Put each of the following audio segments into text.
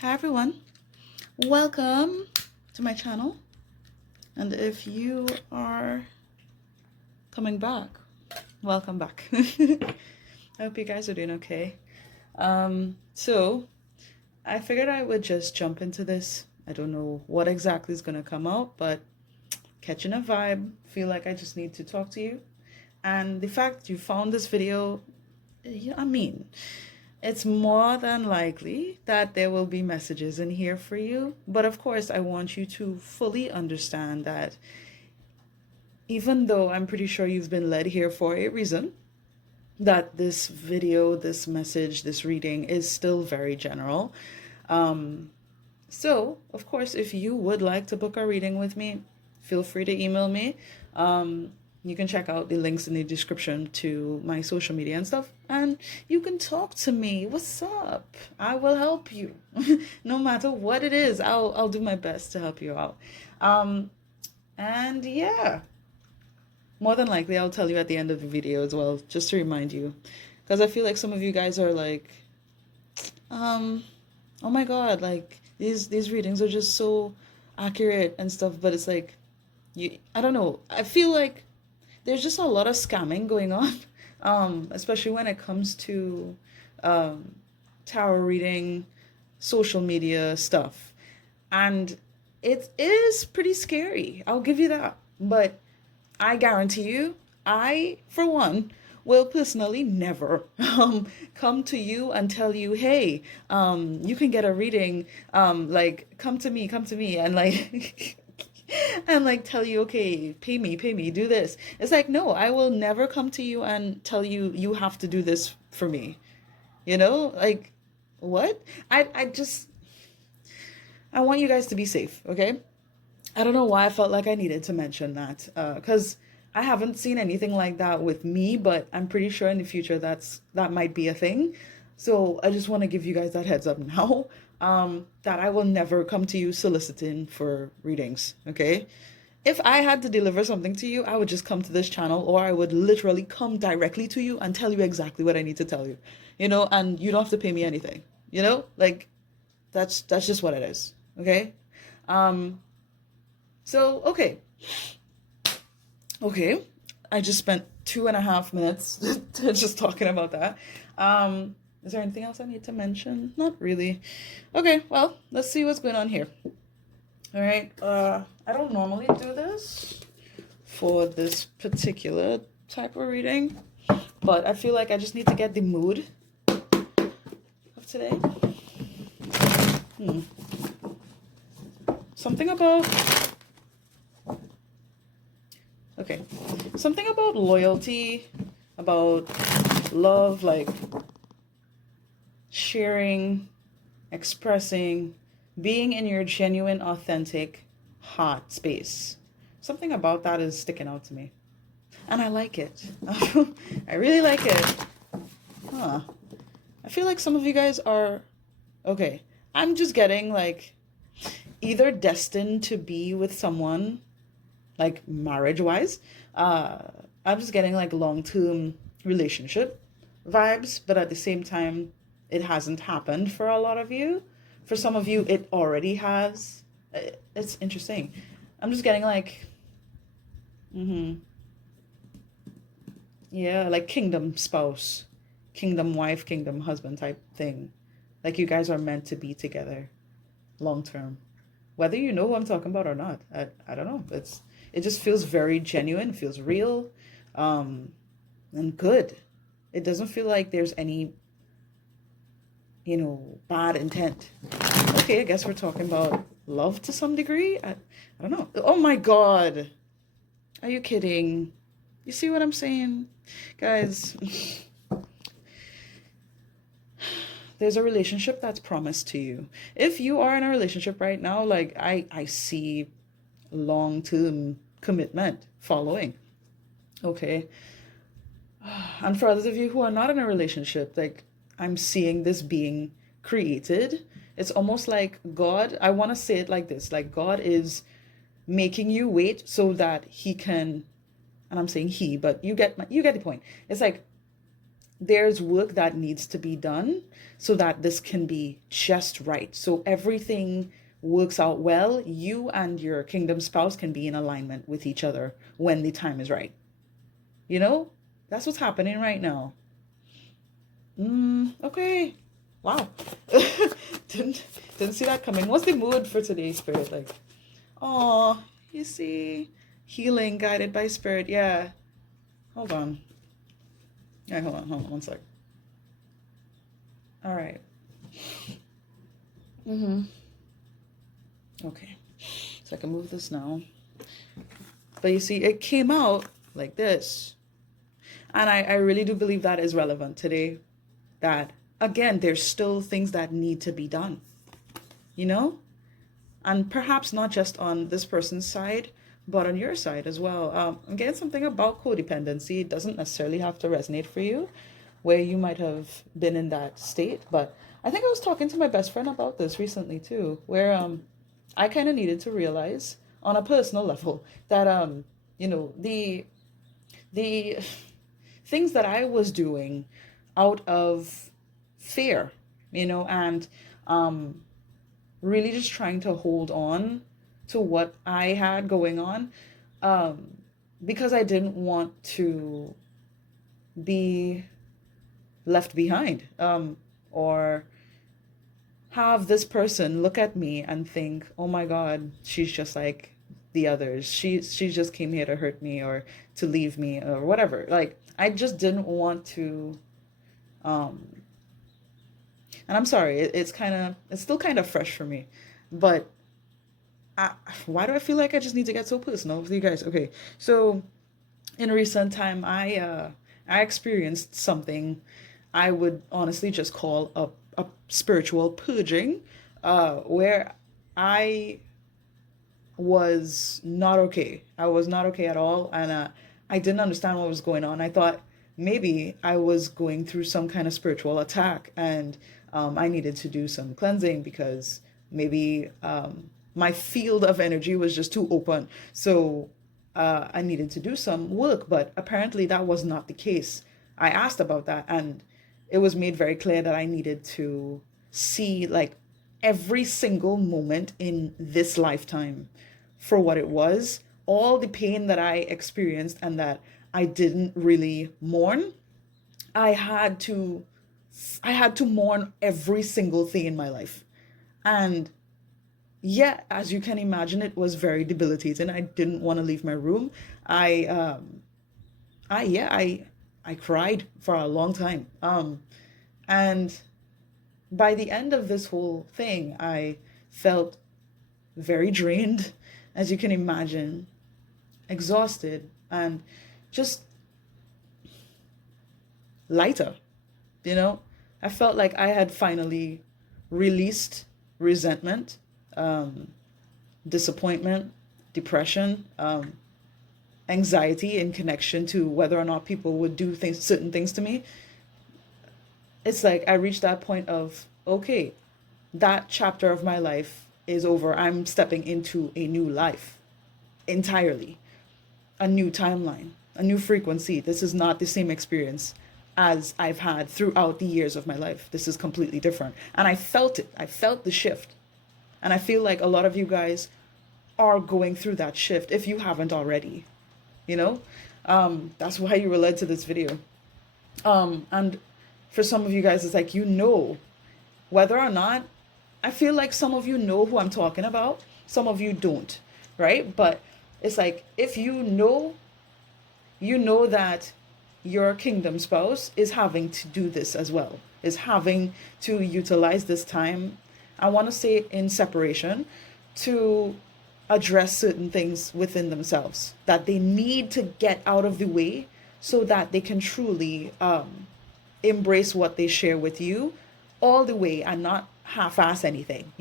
Hi everyone, welcome to my channel. And if you are coming back, welcome back. I hope you guys are doing okay. So I figured I would just jump into this. I don't know what exactly is gonna come out, but catching a vibe, feel like I just need to talk to you. And the fact you found this video, I mean, it's more than likely that there will be messages in here for you. But of course, I want you to fully understand that even though I'm pretty sure you've been led here for a reason, that this video, this message, this reading is still very general. So, of course, if you would like to book a reading with me, feel free to email me. You can check out the links in the description to my social media and stuff, and you can talk to me. What's up? I will help you. No matter what it is, I'll do my best to help you out. And yeah, more than likely I'll tell you at the end of the video as well, just to remind you, because I feel like some of you guys are like, oh my god, like these readings are just so accurate and stuff, but it's like I don't know. I feel like there's just a lot of scamming going on, especially when it comes to tarot reading, social media stuff. And it is pretty scary. I'll give you that. But I guarantee you, I, for one, will personally never come to you and tell you, hey, you can get a reading, like, come to me, and like, and like tell you, okay, pay me, do this. It's like, no, I will never come to you and tell you, you have to do this for me. Like, what? I just, I want you guys to be safe, okay? I don't know why I felt like I needed to mention that, because I haven't seen anything like that with me, but I'm pretty sure in the future that might be a thing. So I just want to give you guys that heads up now, that I will never come to you soliciting for readings, okay? If I had to deliver something to you, I would just come to this channel, or I would literally come directly to you and tell you exactly what I need to tell you, and you don't have to pay me anything, like that's just what it is, okay? Um, so, okay. I just spent 2.5 minutes just talking about that. Is there anything else I need to mention? Not really. Okay, well, let's see what's going on here. All right. I don't normally do this for this particular type of reading, but I feel like I just need to get the mood of today. Something about something about loyalty, about love, like sharing, expressing, being in your genuine, authentic heart space. Something about that is sticking out to me. And I like it. I really like it. Huh. I feel like some of you guys are, okay, I'm just getting like either destined to be with someone, like marriage wise. I'm just getting like long-term relationship vibes, but at the same time, it hasn't happened for a lot of you. For some of you, it already has. It's interesting. I'm just getting like, yeah, like kingdom spouse, kingdom wife, kingdom husband type thing. Like you guys are meant to be together long term. Whether you know who I'm talking about or not, I don't know. It just feels very genuine, feels real, and good. It doesn't feel like there's any, bad intent. Okay, I guess we're talking about love to some degree. I don't know. Oh my God. Are you kidding? You see what I'm saying? Guys, there's a relationship that's promised to you. If you are in a relationship right now, like I see long-term commitment following. Okay. And for others of you who are not in a relationship, like I'm seeing this being created. It's almost like God, I want to say it like this, like God is making you wait so that he can, and I'm saying he, but you get the point. It's like there's work that needs to be done so that this can be just right. So everything works out well. You and your kingdom spouse can be in alignment with each other when the time is right. You know, that's what's happening right now. Okay. Wow. didn't didn't see that coming. What's the mood for today's spirit? Like, oh, you see, healing guided by spirit. Yeah. Hold on. Yeah, hold on one sec. All right. Okay. So I can move this now. But you see, it came out like this. And I really do believe that is relevant today. That, again, there's still things that need to be done, you know? And perhaps not just on this person's side, but on your side as well. Again, something about codependency doesn't necessarily have to resonate for you, where you might have been in that state. But I think I was talking to my best friend about this recently too, where I kind of needed to realize on a personal level that the things that I was doing out of fear, and really just trying to hold on to what I had going on, because I didn't want to be left behind, or have this person look at me and think, oh my God, she's just like the others. She just came here to hurt me or to leave me or whatever. Like, I just didn't want to, and I'm sorry, it's still kind of fresh for me, but why do I feel like I just need to get so personal with you guys? Okay, so in recent time, I experienced something I would honestly just call a spiritual purging, where I was not okay. I was not okay at all, and I didn't understand what was going on. I thought maybe I was going through some kind of spiritual attack, and I needed to do some cleansing because maybe my field of energy was just too open. So I needed to do some work, but apparently that was not the case. I asked about that, and it was made very clear that I needed to see like every single moment in this lifetime for what it was, all the pain that I experienced and that I didn't really mourn. I had to I had to mourn every single thing in my life. And yeah, as you can imagine, it was very debilitating. I didn't want to leave my room. I I yeah, I cried for a long time. And by the end of this whole thing, I felt very drained, as you can imagine, exhausted, and just lighter, you know? I felt like I had finally released resentment, um, disappointment, depression, anxiety in connection to whether or not people would do things, certain things to me. It's like I reached that point of, okay, that chapter of my life is over. I'm stepping into a new life entirely, a new timeline, a new frequency. This is not the same experience as I've had throughout the years of my life. This is completely different. And I felt it. I felt the shift. And I feel like a lot of you guys are going through that shift if you haven't already, you know? That's why you were led to this video. And for some of you guys, it's like, whether or not, I feel like some of you know who I'm talking about, some of you don't, right? But it's like, if you know that your kingdom spouse is having to do this as well, is having to utilize this time, I want to say in separation, to address certain things within themselves that they need to get out of the way so that they can truly embrace what they share with you all the way and not half-ass anything,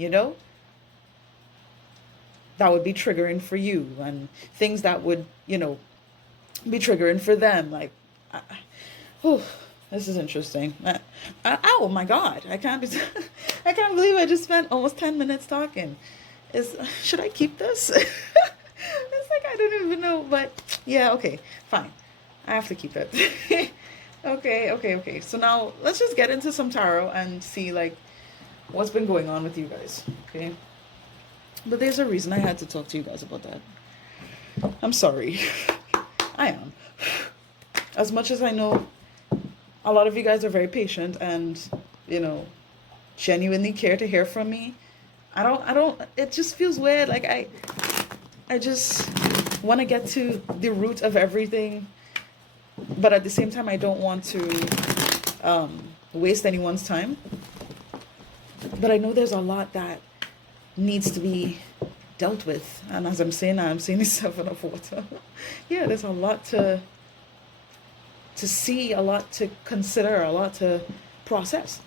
that would be triggering for you, and things that would, be triggering for them. Like, oh, this is interesting. Oh my God, I can't be, I can't believe I just spent almost 10 minutes talking. Should I keep this? It's like, I don't even know, but yeah, okay, fine. I have to keep it. Okay. So now let's just get into some tarot and see like what's been going on with you guys. Okay. But there's a reason I had to talk to you guys about that. I'm sorry. I am. As much as I know a lot of you guys are very patient and, you know, genuinely care to hear from me, I don't it just feels weird. Like I just want to get to the root of everything, but at the same time I don't want to waste anyone's time. But I know there's a lot that needs to be dealt with. And as I'm saying that, I'm seeing the Seven of Water. Yeah, there's a lot to see, a lot to consider, a lot to process.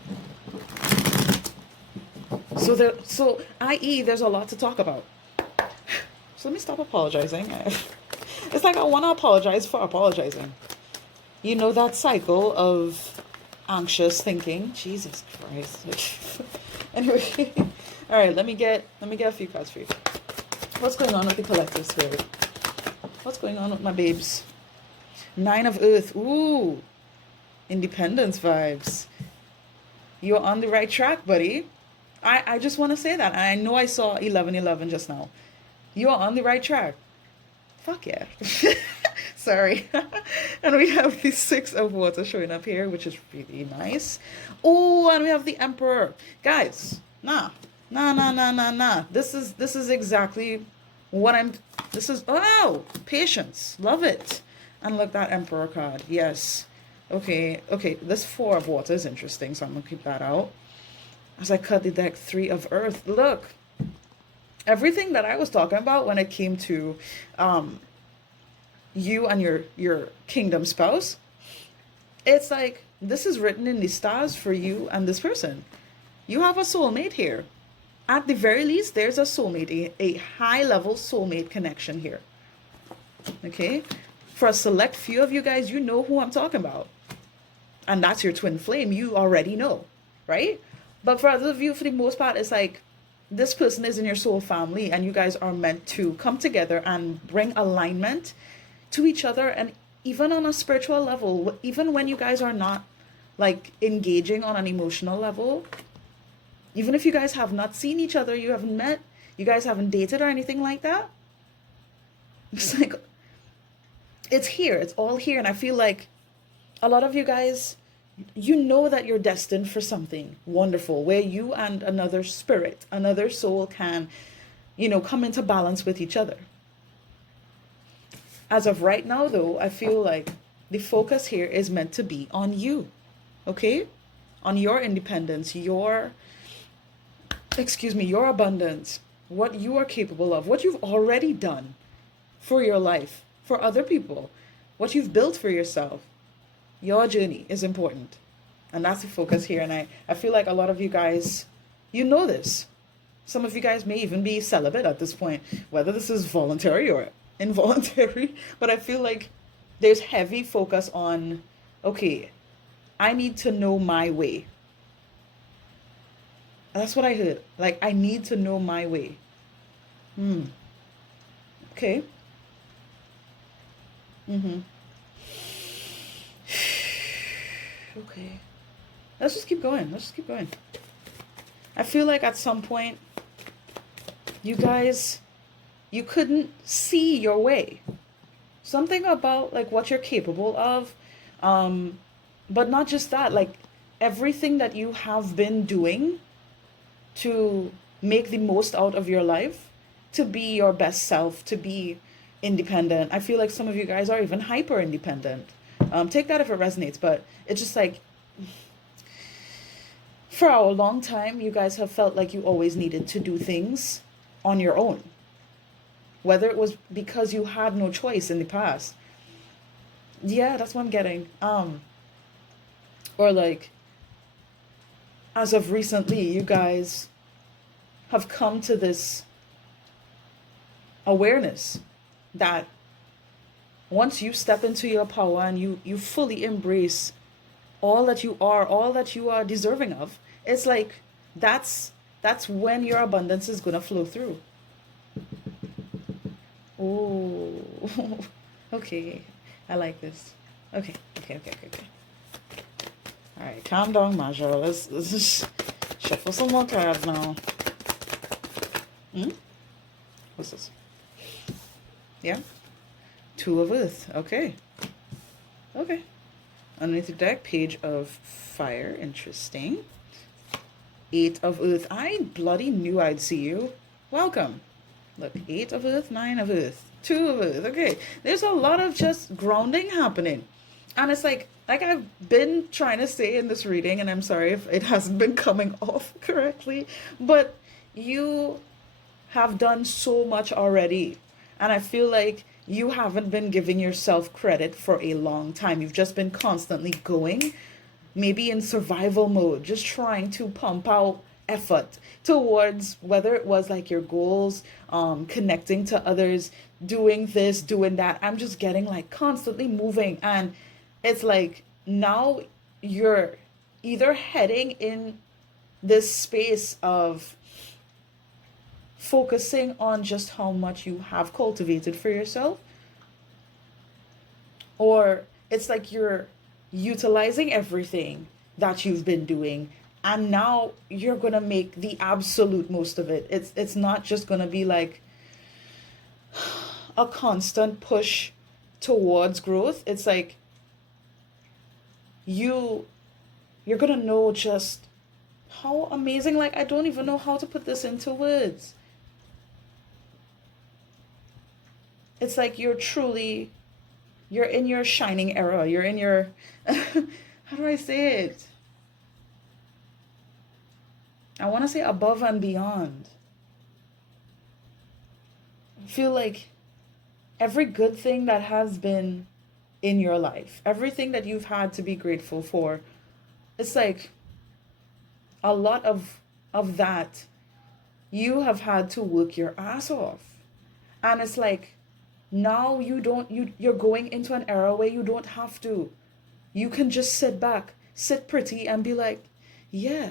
So i.e. there's a lot to talk about. So let me stop apologizing. It's like I want to apologize for apologizing. You know that cycle of anxious thinking. Jesus Christ. Anyway, all right. Let me get a few cards for you. What's going on with the collective spirit? What's going on with my babes? Nine of Earth. Ooh, independence vibes. You're on the right track, buddy. I just want to say that. I know I saw 1111 just now. You're on the right track. Fuck yeah. Sorry. And we have the Six of Water showing up here, which is really nice. Oh, and we have the Emperor. Guys, nah. This is exactly what oh, patience. Love it. And look, that Emperor card. Yes. Okay. This Four of Water is interesting, so I'm going to keep that out. As I cut the deck, Three of Earth. Look. Everything that I was talking about when it came to you and your kingdom spouse, it's like this is written in the stars for you and this person. You have a soulmate here. At the very least, there's a soulmate, a high-level soulmate connection here. Okay? For a select few of you guys, you know who I'm talking about. And that's your twin flame. You already know, right? But for others of you, for the most part, it's like this person is in your soul family and you guys are meant to come together and bring alignment to each other. And even on a spiritual level, even when you guys are not like engaging on an emotional level, even if you guys have not seen each other, you haven't met, you guys haven't dated or anything like that, it's like, it's here, it's all here. And I feel like a lot of you guys, you know that you're destined for something wonderful where you and another spirit, another soul can, come into balance with each other. As of right now, though, I feel like the focus here is meant to be on you, okay? On your independence, your abundance, what you are capable of, what you've already done for your life, for other people, what you've built for yourself. Your journey is important. And that's the focus here. And I feel like a lot of you guys, you know this. Some of you guys may even be celibate at this point, whether this is voluntary or involuntary. But I feel like there's heavy focus on, okay, I need to know my way. That's what I heard. Like, I need to know my way. Okay. Okay. Let's just keep going. I feel like at some point, you guys, you couldn't see your way. Something about like what you're capable of. But not just that, like everything that you have been doing to make the most out of your life, to be your best self, to be independent. I feel like some of you guys are even hyper independent. Take that if it resonates, but it's just like, for a long time, you guys have felt like you always needed to do things on your own. Whether it was because you had no choice in the past. Yeah, that's what I'm getting. Or like, as of recently, you guys have come to this awareness that once you step into your power and you fully embrace all that you are deserving of, it's like that's when your abundance is gonna flow through. Oh, okay, I like this. Okay. All right, calm down, Maja. Let's just shuffle some more cards now. What's this? Yeah, Two of Earth. Okay. Okay. Underneath the deck, Page of Fire. Interesting. Eight of Earth. I bloody knew I'd see you. Welcome. Look, 8 of Earth, 9 of Earth, 2 of Earth. Okay, there's a lot of just grounding happening. And it's like I've been trying to say in this reading, and I'm sorry if it hasn't been coming off correctly, but you have done so much already. And I feel like you haven't been giving yourself credit for a long time. You've just been constantly going, maybe in survival mode, just trying to pump out effort towards whether it was like your goals, connecting to others, doing this, doing that. I'm just getting like constantly moving. And it's like now you're either heading in this space of focusing on just how much you have cultivated for yourself, or it's like you're utilizing everything that you've been doing and now you're going to make the absolute most of it. It's not just going to be like a constant push towards growth. It's like you're going to know just how amazing, like I don't even know how to put this into words. It's like you're in your shining era. You're in your how do I say it? I want to say above and beyond. I feel like every good thing that has been in your life, everything that you've had to be grateful for, it's like a lot of that you have had to work your ass off. And it's like now you're going into an era where you don't have to. You can just sit back, sit pretty and be like, yeah,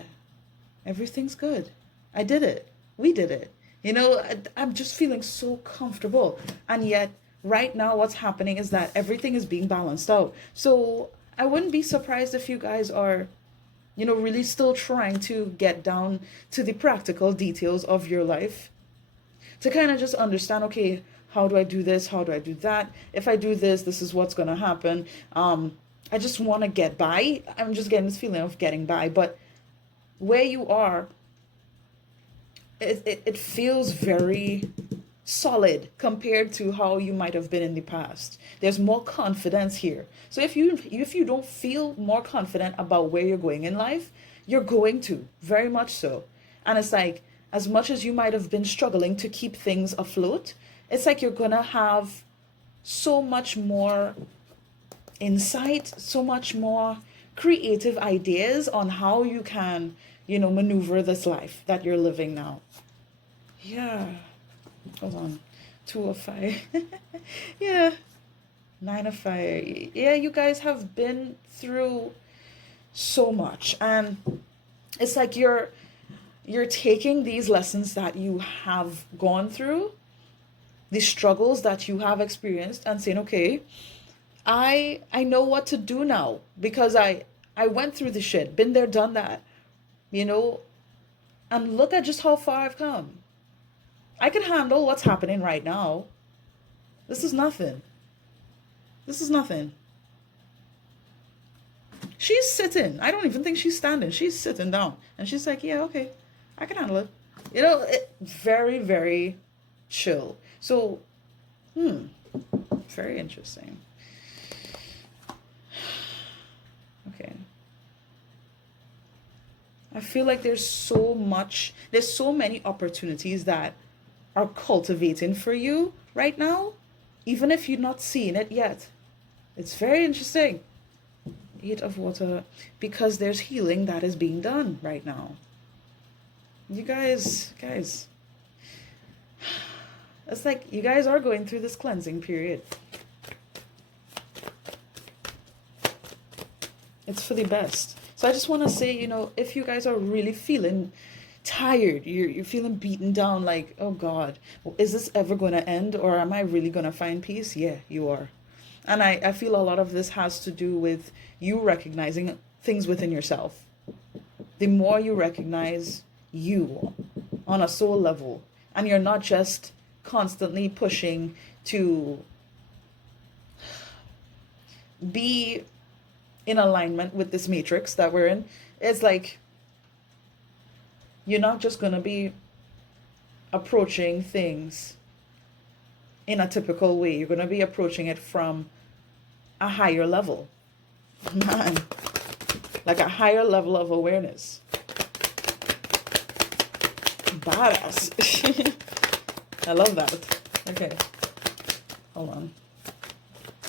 everything's good. I did it. We did it. You know, I'm just feeling so comfortable. And yet, right now, what's happening is that everything is being balanced out. So I wouldn't be surprised if you guys are, you know, really still trying to get down to the practical details of your life to kind of just understand, okay, how do I do this? How do I do that? If I do this, this is what's going to happen. I just want to get by. I'm just getting this feeling of getting by. But where you are, it feels very solid compared to how you might have been in the past. There's more confidence here. So if you don't feel more confident about where you're going in life, you're going to, very much so. And it's like, as much as you might have been struggling to keep things afloat, it's like you're gonna have so much more insight, so much more creative ideas on how you can, you know, maneuver this life that you're living now. Yeah. Hold on. 2 of Fire. Yeah. 9 of Fire. Yeah, you guys have been through so much. And it's like you're taking these lessons that you have gone through, the struggles that you have experienced, and saying, okay, I know what to do now because I went through the shit, been there, done that, you know, and look at just how far I've come. I can handle what's happening right now. This is nothing. This is nothing. She's sitting. I don't even think she's standing. She's sitting down. And she's like, yeah, okay, I can handle it. You know, very, very chill. So, very interesting. Okay. I feel like there's so many opportunities that are cultivating for you right now, even if you're not seeing it yet. It's very interesting. 8 of Water, because there's healing that is being done right now. You guys, it's like you guys are going through this cleansing period. It's for the best. So I just want to say, you know, if you guys are really feeling tired, you're feeling beaten down, like, oh God, is this ever going to end, or am I really going to find peace? Yeah, you are. And I feel a lot of this has to do with you recognizing things within yourself, the more you recognize you on a soul level. And you're not just constantly pushing to be in alignment with this matrix that we're in. It's like you're not just going to be approaching things in a typical way. You're going to be approaching it from a higher level. Man, like a higher level of awareness. Badass. I love that. Okay. Hold on.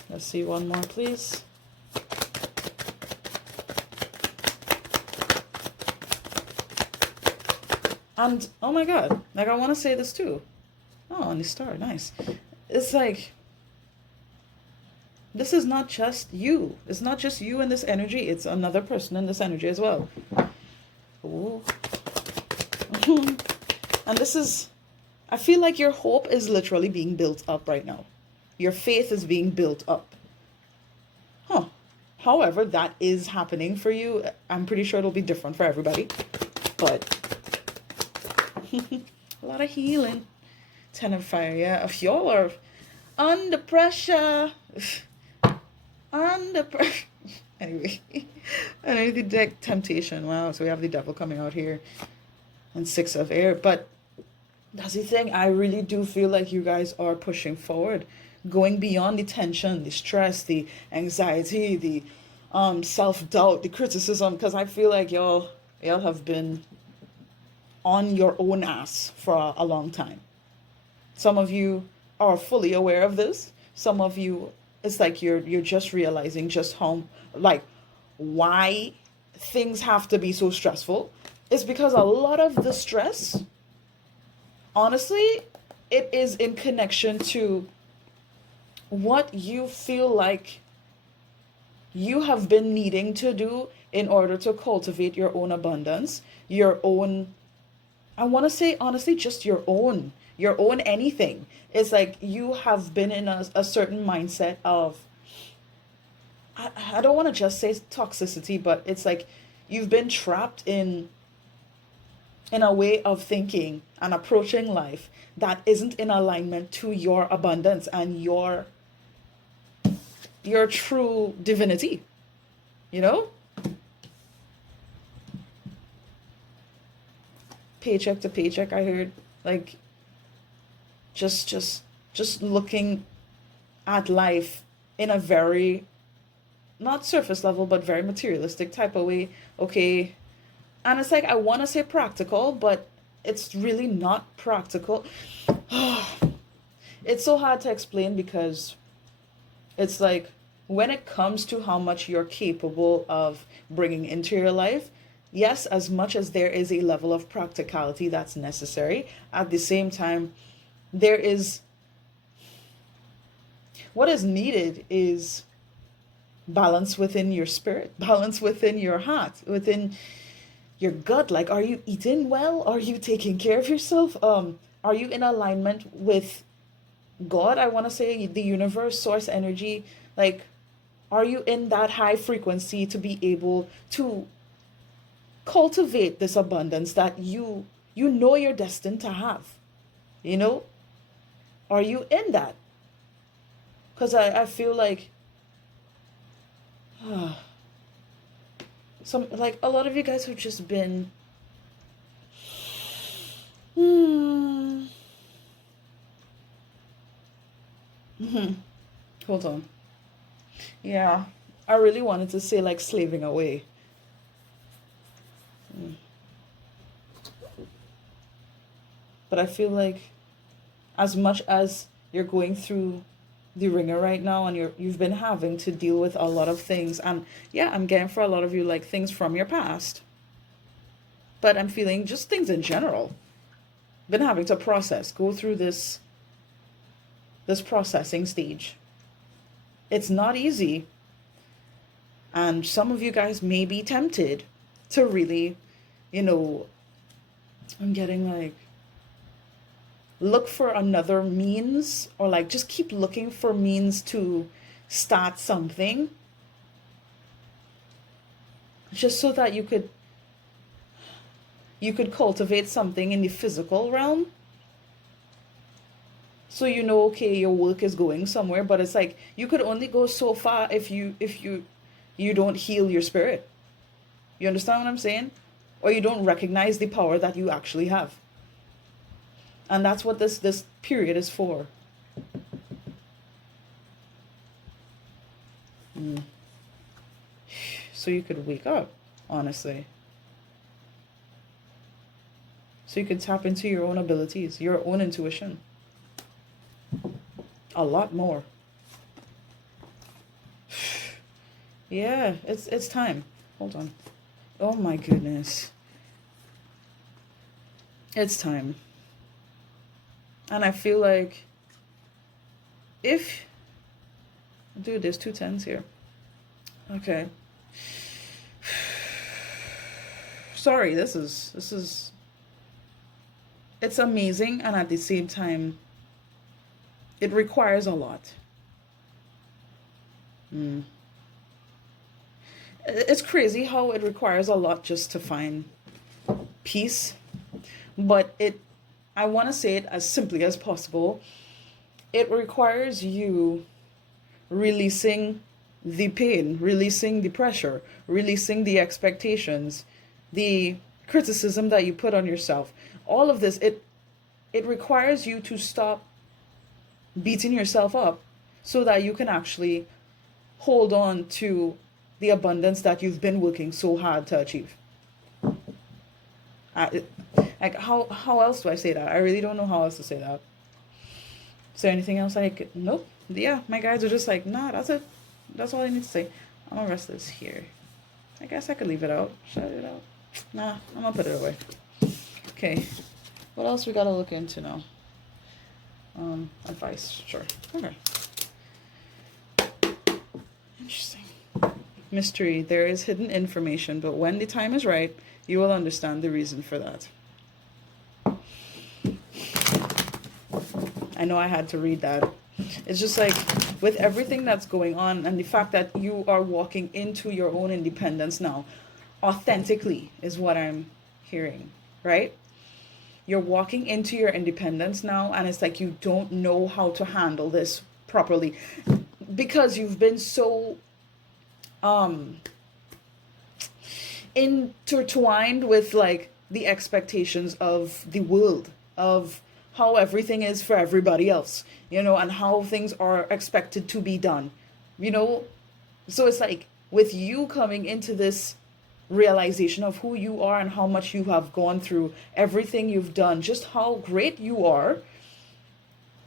Let's see one more, please. And, oh my God, like I want to say this too. Oh, on the star, nice. It's like, this is not just you. It's not just you in this energy. It's another person in this energy as well. Ooh. And this is, I feel like your hope is literally being built up right now. Your faith is being built up. Huh. However, that is happening for you. I'm pretty sure it'll be different for everybody. But a lot of healing. 10 of fire, yeah. If y'all are under pressure. Under pressure. Anyway. And the deck temptation. Wow. So we have the devil coming out here. And 6 of air. But that's the thing. I really do feel like you guys are pushing forward. Going beyond the tension, the stress, the anxiety, the self-doubt, the criticism. Because I feel like y'all have been on your own ass for a long time. Some of you are fully aware of this. Some of you, it's like you're just realizing just how, like, why things have to be so stressful. It's because a lot of the stress, honestly, it is in connection to what you feel like you have been needing to do in order to cultivate your own abundance, your own, I want to say, honestly, just your own anything. It's like you have been in a certain mindset of, I don't want to just say toxicity, but it's like you've been trapped in a way of thinking and approaching life that isn't in alignment to your abundance and your true divinity, you know? Paycheck to paycheck, I heard, like just looking at life in a very, not surface level, but very materialistic type of way. Okay. And it's like, I want to say practical, but it's really not practical. It's so hard to explain because it's like when it comes to how much you're capable of bringing into your life, yes, as much as there is a level of practicality that's necessary, at the same time, there is, what is needed is balance within your spirit, balance within your heart, within your gut. Like, are you eating well? Are you taking care of yourself? Are you in alignment with God? I want to say the universe, source energy. Like, are you in that high frequency to be able to cultivate this abundance that you know you're destined to have? You know? Are you in that? Because I feel like like a lot of you guys have just been hold on. Yeah, I really wanted to say like slaving away. But I feel like as much as you're going through the ringer right now and you've been having to deal with a lot of things, and yeah, I'm getting for a lot of you like things from your past, but I'm feeling just things in general, been having to go through this processing stage. It's not easy, and some of you guys may be tempted to really, I'm getting like, look for another means, or like just keep looking for means to start something. just so that you could cultivate something in the physical realm. So you know, okay, your work is going somewhere, but it's like you could only go so far if you don't heal your spirit. You understand what I'm saying? Or you don't recognize the power that you actually have. And that's what this period is for. Mm. So you could wake up, honestly. So you could tap into your own abilities, your own intuition. A lot more. Yeah, it's time. Hold on. Oh my goodness. It's time. And I feel like if dude, there's two tens here. Okay. Sorry, this is it's amazing, and at the same time it requires a lot. Mm. It's crazy how it requires a lot just to find peace, but I want to say it as simply as possible. It requires you releasing the pain, releasing the pressure, releasing the expectations, the criticism that you put on yourself. All of this, it requires you to stop beating yourself up so that you can actually hold on to the abundance that you've been working so hard to achieve. I, like how else do I say that? I really don't know how else to say that. Is there anything else I could? Nope. Yeah, my guys are just like, nah, that's it. That's all I need to say. I'm gonna rest this here. I guess I could leave it out. Shut it out. Nah, I'm gonna put it away. Okay. What else we gotta look into now? Advice. Sure. Okay. Interesting. Mystery. There is hidden information, but when the time is right, you will understand the reason for that. I know I had to read that. It's just like with everything that's going on and the fact that you are walking into your own independence now, authentically is what I'm hearing, right? You're walking into your independence now, and it's like you don't know how to handle this properly because you've been so intertwined with like the expectations of the world, of how everything is for everybody else, and how things are expected to be done, you know. So it's like with you coming into this realization of who you are and how much you have gone through, everything you've done, just how great you are,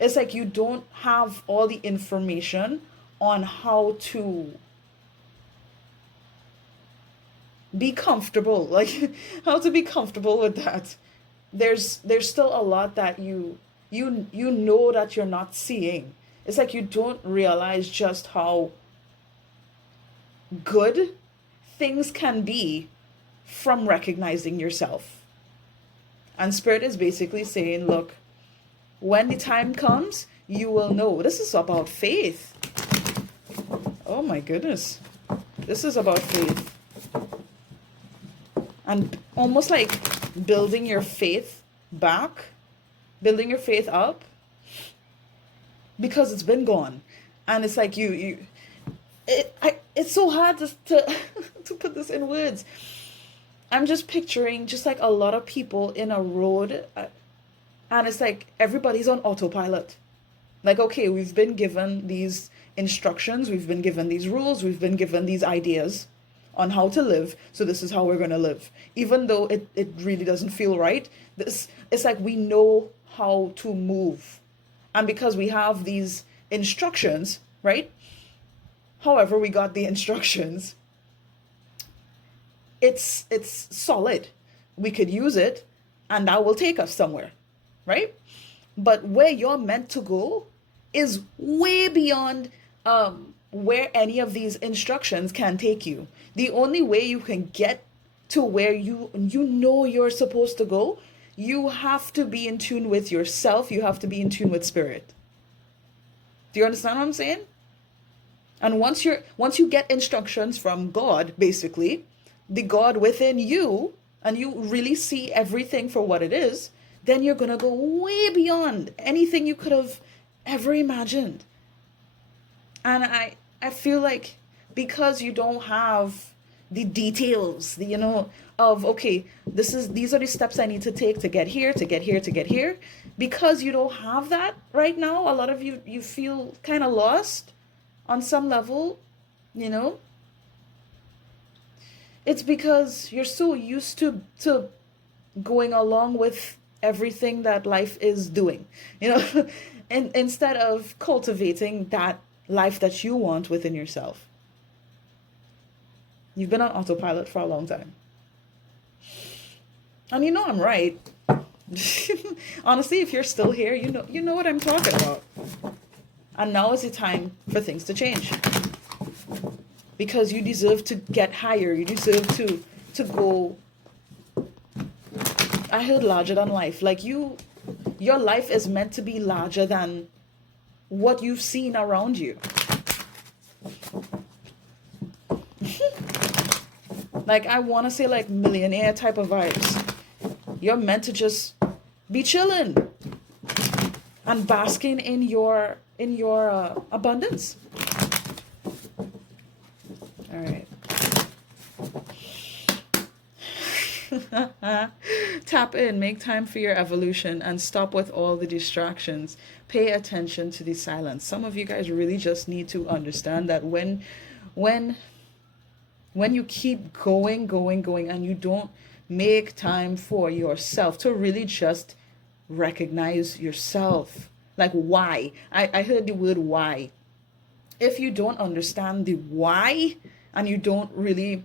it's like you don't have all the information on how to be comfortable, like how to be comfortable with that. There's still a lot that you know that you're not seeing. It's like you don't realize just how good things can be from recognizing yourself. And Spirit is basically saying, look, when the time comes, you will know. This is about faith. Oh my goodness. This is about faith. And almost like building your faith back, building your faith up, because it's been gone. And it's like it's so hard to to put this in words. I'm just picturing just like a lot of people in a road, and it's like everybody's on autopilot. Like, okay, we've been given these instructions, we've been given these rules, we've been given these ideas on how to live, so this is how we're going to live. Even though it really doesn't feel right, it's like we know how to move. And because we have these instructions, right? However we got the instructions, it's solid. We could use it, and that will take us somewhere, right? But where you're meant to go is way beyond where any of these instructions can take you. The only way you can get to where you know you're supposed to go, you have to be in tune with yourself. You have to be in tune with Spirit. Do you understand what I'm saying? And once you get instructions from God, basically, the God within you, and you really see everything for what it is, then you're going to go way beyond anything you could have ever imagined. And I feel like because you don't have the details, of okay, these are the steps I need to take to get here, to get here, to get here. Because you don't have that right now, a lot of you feel kind of lost on some level, you know. It's because you're so used to going along with everything that life is doing, and instead of cultivating that life that you want within yourself. You've been on autopilot for a long time. And I'm right. Honestly, if you're still here, you know what I'm talking about. And now is the time for things to change. Because you deserve to get higher. You deserve to go. I heard larger than life. Like your life is meant to be larger than what you've seen around you. Like, I want to say like millionaire type of vibes. You're meant to just be chilling and basking in your abundance. All right. Tap in, make time for your evolution, and stop with all the distractions. Pay attention to the silence. Some of you guys really just need to understand that when you keep going, and you don't make time for yourself to really just recognize yourself. Like, why? I heard the word why. If you don't understand the why, and you don't really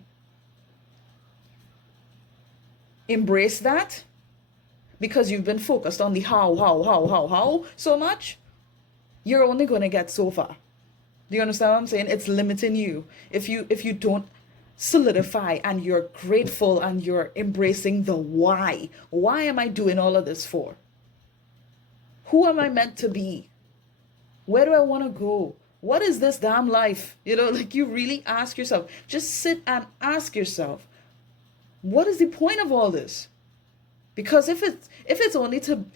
embrace that, because you've been focused on the how so much, you're only going to get so far. Do you understand what I'm saying? It's limiting you. If you don't solidify and you're grateful and you're embracing the why. Why am I doing all of this for? Who am I meant to be? Where do I want to go? What is this damn life? Like, you really ask yourself. Just sit and ask yourself, what is the point of all this? Because if it's only to,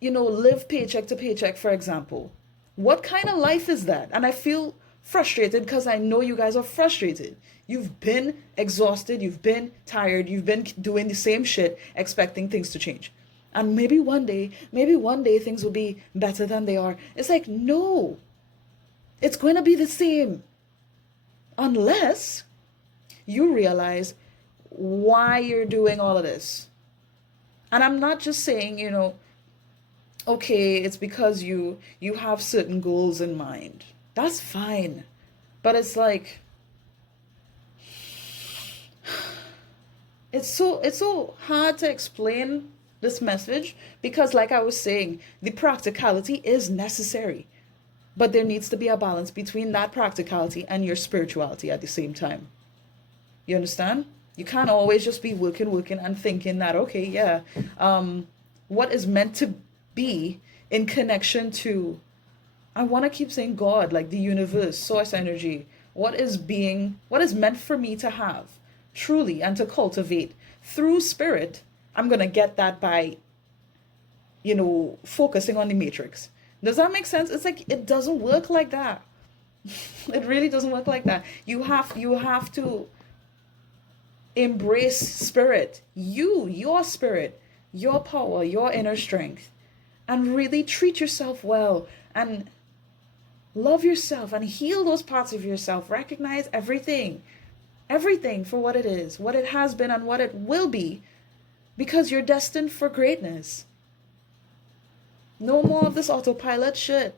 live paycheck to paycheck, for example, what kind of life is that? And I feel frustrated because I know you guys are frustrated. You've been exhausted, you've been tired, you've been doing the same shit, expecting things to change. And maybe one day things will be better than they are. It's like, no, it's going to be the same. Unless you realize why you're doing all of this. And I'm not just saying, okay, it's because you have certain goals in mind. That's fine. But it's like, it's so hard to explain this message because, like I was saying, the practicality is necessary. But there needs to be a balance between that practicality and your spirituality at the same time. You understand? You can't always just be working and thinking that, okay, yeah, what is meant to be in connection to, I want to keep saying God, like the universe, source energy, what is meant for me to have truly and to cultivate through spirit. I'm going to get that by, focusing on the matrix. Does that make sense? It's like, it doesn't work like that. It really doesn't work like that. You have to embrace spirit, your spirit, your power, your inner strength, and really treat yourself well and love yourself and heal those parts of yourself. Recognize everything for what it is, what it has been, and what it will be, because you're destined for greatness. No more of this autopilot shit.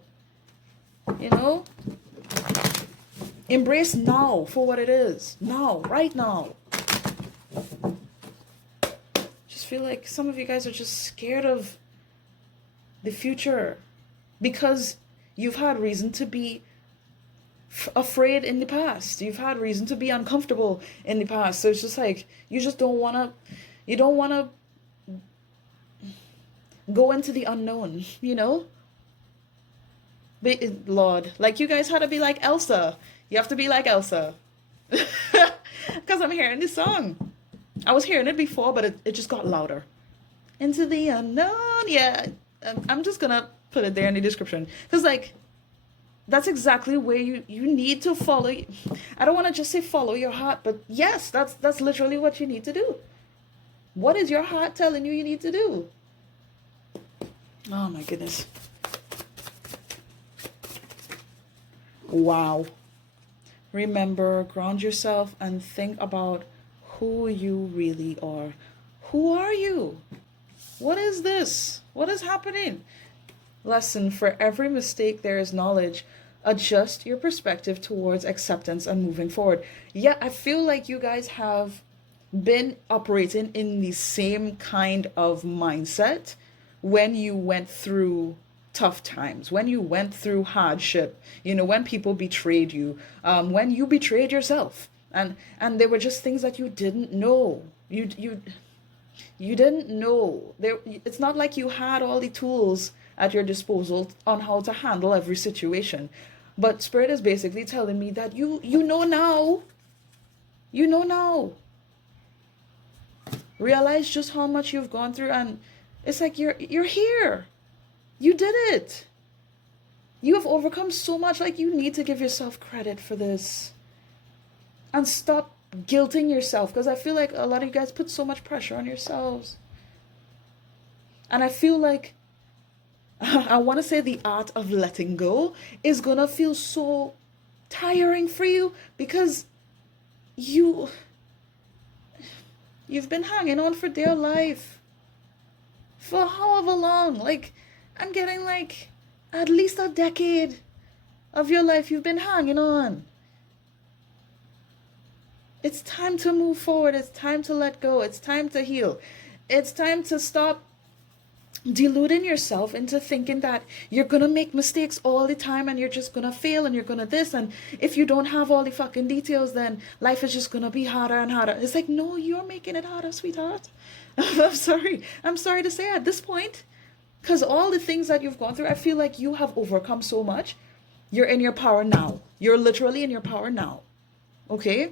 Embrace now for what it is. Now, right now. Just feel like some of you guys are just scared of the future because you've had reason to be afraid in the past. You've had reason to be uncomfortable in the past. So it's just like, you don't want to go into the unknown, Lord, like, you guys had to be like Elsa. You have to be like Elsa. Because I'm hearing this song. I was hearing it before, but it just got louder. Into the unknown. Yeah, I'm just gonna put it there in the description, because like that's exactly where you need to follow. I don't want to just say follow your heart, but yes, that's literally what you need to do. What is your heart telling you need to do? Oh my goodness. Wow. Remember, ground yourself and think about who you really are. Who are you? What is this? What is happening? Lesson: for every mistake, there is knowledge. Adjust your perspective towards acceptance and moving forward. Yeah, I feel like you guys have been operating in the same kind of mindset when you went through tough times, when you went through hardship, when people betrayed you, when you betrayed yourself, and there were just things that you didn't know. You didn't know. It's not like you had all the tools at your disposal on how to handle every situation. But Spirit is basically telling me that you know now. You know now. Realize just how much you've gone through, and it's like you're here. You did it. You have overcome so much. Like, you need to give yourself credit for this. And stop guilting yourself, because I feel like a lot of you guys put so much pressure on yourselves. And I feel like I want to say the art of letting go is going to feel so tiring for you, because you've been hanging on for dear life for however long. Like, I'm getting like at least a decade of your life you've been hanging on. It's time to move forward. It's time to let go. It's time to heal. It's time to stop deluding yourself into thinking that you're gonna make mistakes all the time and you're just gonna fail and you're gonna this, and if you don't have all the fucking details, then life is just gonna be harder and harder. It's like, no, you're making it harder, sweetheart. I'm sorry to say at this point, because all the things that you've gone through, I feel like you have overcome so much. You're in your power now. You're literally in your power now. Okay?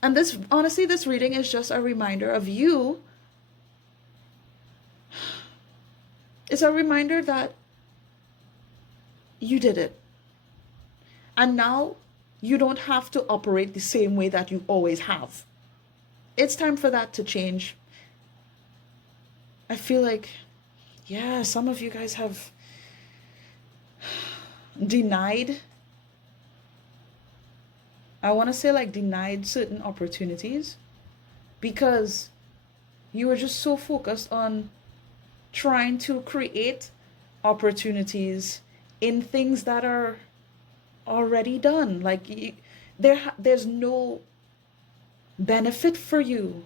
And this, honestly, this reading is just a reminder of you. It's a reminder that you did it. And now you don't have to operate the same way that you always have. It's time for that to change. I feel like, yeah, some of you guys have denied, I want to say like denied certain opportunities, because you were just so focused on trying to create opportunities in things that are already done. Like, there's no benefit for you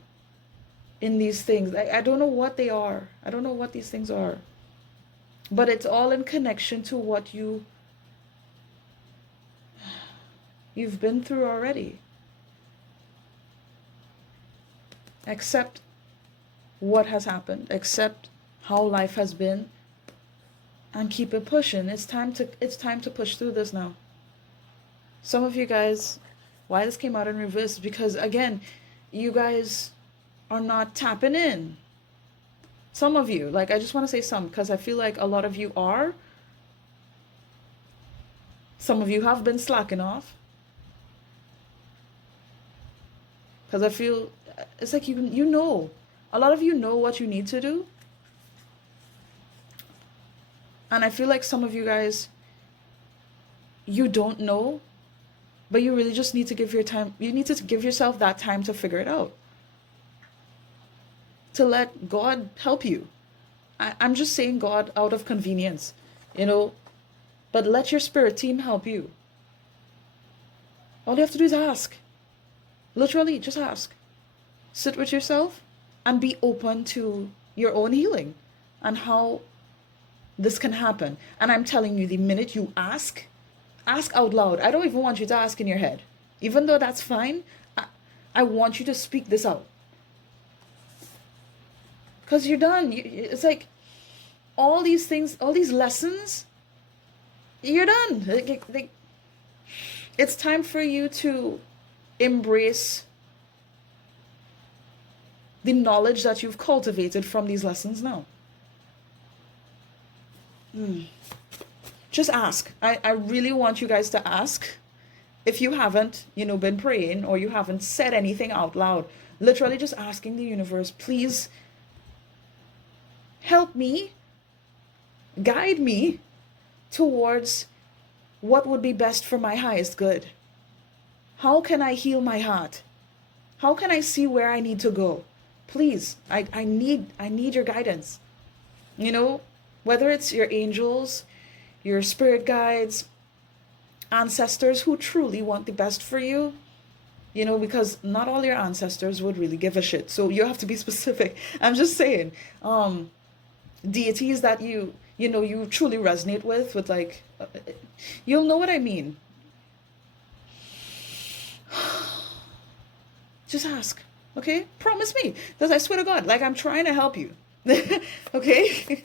in these things. I don't know what they are. I don't know what these things are. But it's all in connection to what you've been through already. Accept what has happened. Accept how life has been, and keep it pushing. It's time to push through this now. Some of you guys, why this came out in reverse is because, again, you guys are not tapping in. Some of you, like, I just want to say some, because I feel like a lot of you are. Some of you have been slacking off, because I feel it's like you know, a lot of you know what you need to do. And I feel like some of you guys, you don't know, but you really just need to give you need to give yourself that time to figure it out. To let God help you. I'm just saying God out of convenience, but let your spirit team help you. All you have to do is ask. Literally, just ask. Sit with yourself and be open to your own healing and how this can happen. And I'm telling you, the minute you ask out loud. I don't even want you to ask in your head. Even though that's fine, I want you to speak this out. Because you're done. It's like all these things, all these lessons, you're done. It's time for you to embrace the knowledge that you've cultivated from these lessons now. Just ask. I really want you guys to ask. If you haven't, been praying or you haven't said anything out loud, literally just asking the universe, please help me, guide me towards what would be best for my highest good. How can I heal my heart? How can I see where I need to go? Please, I need your guidance. Whether it's your angels, your spirit guides, ancestors who truly want the best for you, because not all your ancestors would really give a shit. So you have to be specific. I'm just saying, deities that you truly resonate with like, you'll know what I mean. Just ask, okay? Promise me, because I swear to God, like I'm trying to help you. Okay?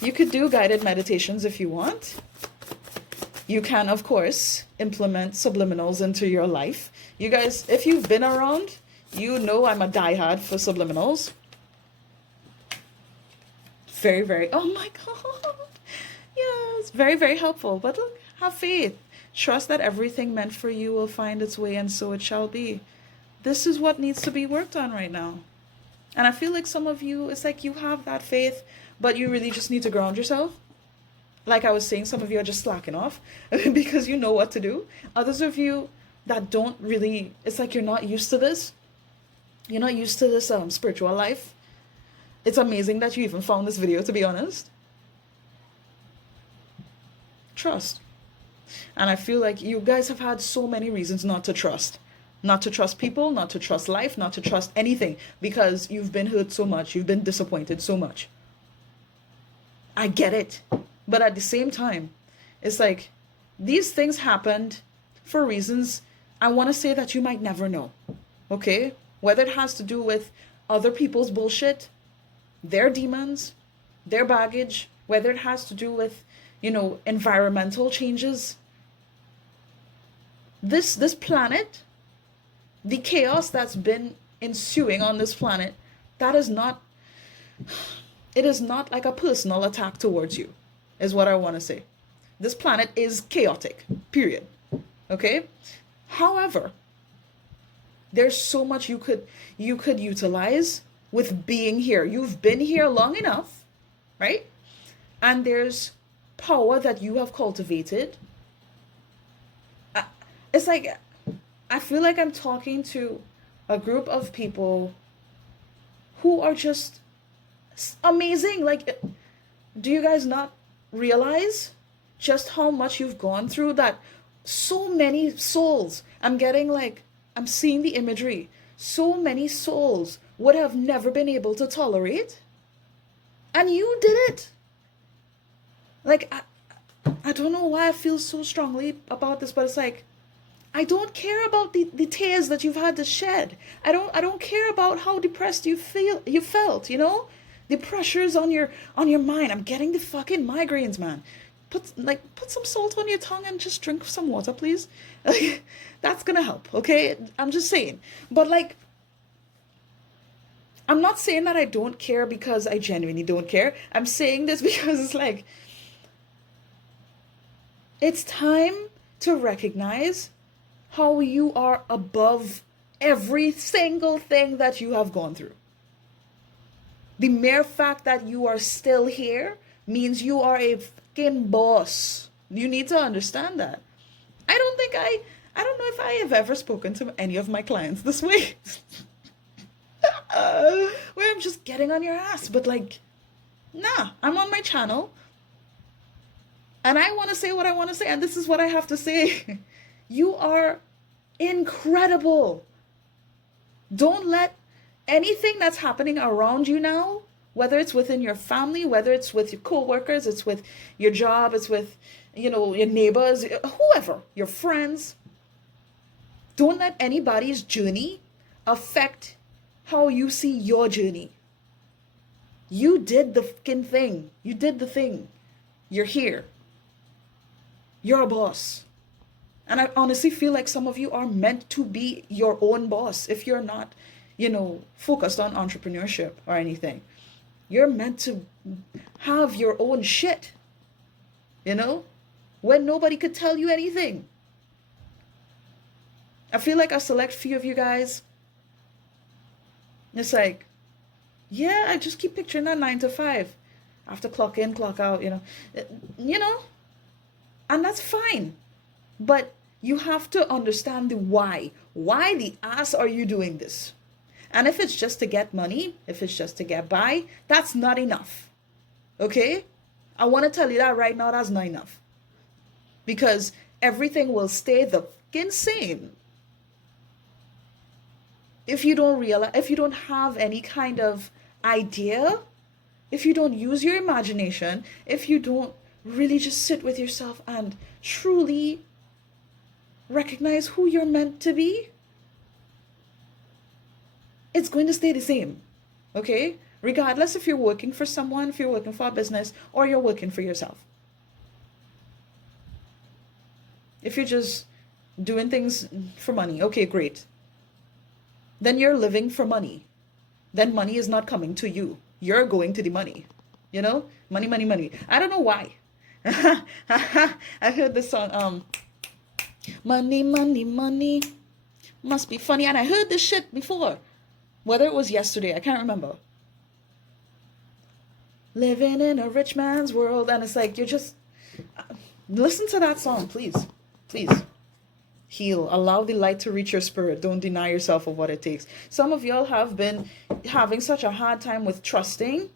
You could do guided meditations if you want. You can, of course, implement subliminals into your life. You guys, if you've been around, I'm a diehard for subliminals. Very, very, oh my God. Yes, very, very helpful. But look, have faith. Trust that everything meant for you will find its way, and so it shall be. This is what needs to be worked on right now. And I feel like some of you, it's like you have that faith, but you really just need to ground yourself. Like I was saying, some of you are just slacking off because you know what to do. Others of you that don't really, it's like you're not used to this. You're not used to this spiritual life. It's amazing that you even found this video, to be honest. Trust. And I feel like you guys have had so many reasons not to trust. Not to trust people, not to trust life, not to trust anything. Because you've been hurt so much. You've been disappointed so much. I get it. But at the same time, it's like these things happened for reasons I want to say that you might never know. Okay? Whether it has to do with other people's bullshit, their demons, their baggage, whether it has to do with, environmental changes. This planet, the chaos that's been ensuing on this planet, it is not like a personal attack towards you, is what I want to say. This planet is chaotic, period. Okay? However, there's so much you could utilize with being here. You've been here long enough, right? And there's power that you have cultivated. It's like, I feel like I'm talking to a group of people who are just amazing. Like, do you guys not realize just how much you've gone through? That so many souls, I'm seeing the imagery. So many souls would have never been able to tolerate. And you did it. Like, I don't know why I feel so strongly about this, but it's like, I don't care about the tears that you've had to shed. I don't care about how depressed you felt, the pressures on your mind. I'm getting the fucking migraines, man. Put some salt on your tongue and just drink some water, please. That's gonna help, okay? I'm just saying. But like, I'm not saying that I don't care because I genuinely don't care. I'm saying this because it's like, it's time to recognize how you are above every single thing that you have gone through. The mere fact that you are still here means you are a fucking boss. You need to understand that. I don't know if I have ever spoken to any of my clients this way. Where I'm just getting on your ass. But like, nah, I'm on my channel. And I want to say what I want to say. And this is what I have to say. You are incredible. Don't let anything that's happening around you now, whether it's within your family, whether it's with your co-workers, it's with your job, it's with, your neighbors, whoever, your friends. Don't let anybody's journey affect how you see your journey. You did the fucking thing. You did the thing. You're here. You're a boss. And I honestly feel like some of you are meant to be your own boss. If you're not, focused on entrepreneurship or anything. You're meant to have your own shit, when nobody could tell you anything. I feel like a select few of you guys, it's like, yeah, I just keep picturing that 9 to 5 after clock in, clock out, you know, and that's fine. But you have to understand the why. Why the ass are you doing this? And if it's just to get money, if it's just to get by, that's not enough. Okay? I want to tell you that right now, that's not enough. Because everything will stay the fucking same if you don't realize, if you don't have any kind of idea, if you don't use your imagination, if you don't really just sit with yourself and truly recognize who you're meant to be, it's going to stay the same. Okay? Regardless if you're working for someone, if you're working for a business, or you're working for yourself. If you're just doing things for money, okay, great. Then you're living for money. Then money is not coming to you. You're going to the money. Money, money, money. I don't know why. I heard this song, money, money, money. Must be funny. And I heard this shit before. Whether it was yesterday, I can't remember. Living in a rich man's world. And it's like, you're just... listen to that song, please. Please. Heal. Allow the light to reach your spirit. Don't deny yourself of what it takes. Some of y'all have been having such a hard time with trusting.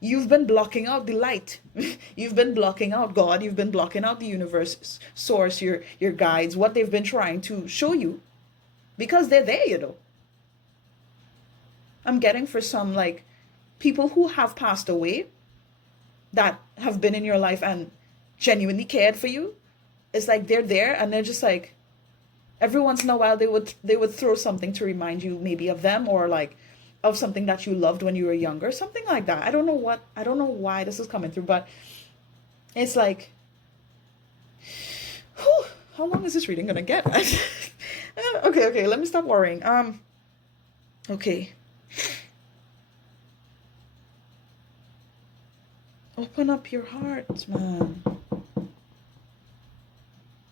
You've been blocking out the light. You've been blocking out God. You've been blocking out the universe, source, your guides, what they've been trying to show you. Because they're there, I'm getting for some, like, people who have passed away that have been in your life and genuinely cared for you. It's like they're there and they're just like, every once in a while they would throw something to remind you maybe of them, or like of something that you loved when you were younger, something like that. I don't know why this is coming through, but it's like, whew, how long is this reading gonna get? Okay, let me stop worrying. Okay. Open up your heart, man.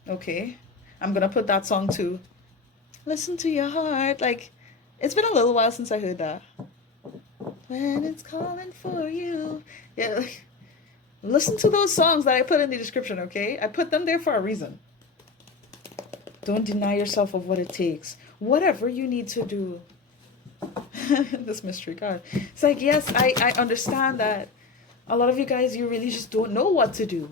Okay, I'm gonna put that song too. Listen to your heart. Like, it's been a little while since I heard that. When it's calling for you. Yeah, like, listen to those songs that I put in the description, okay? I put them there for a reason. Don't deny yourself of what it takes. Whatever you need to do. This mystery card. It's like, yes, I understand that a lot of you guys, you really just don't know what to do.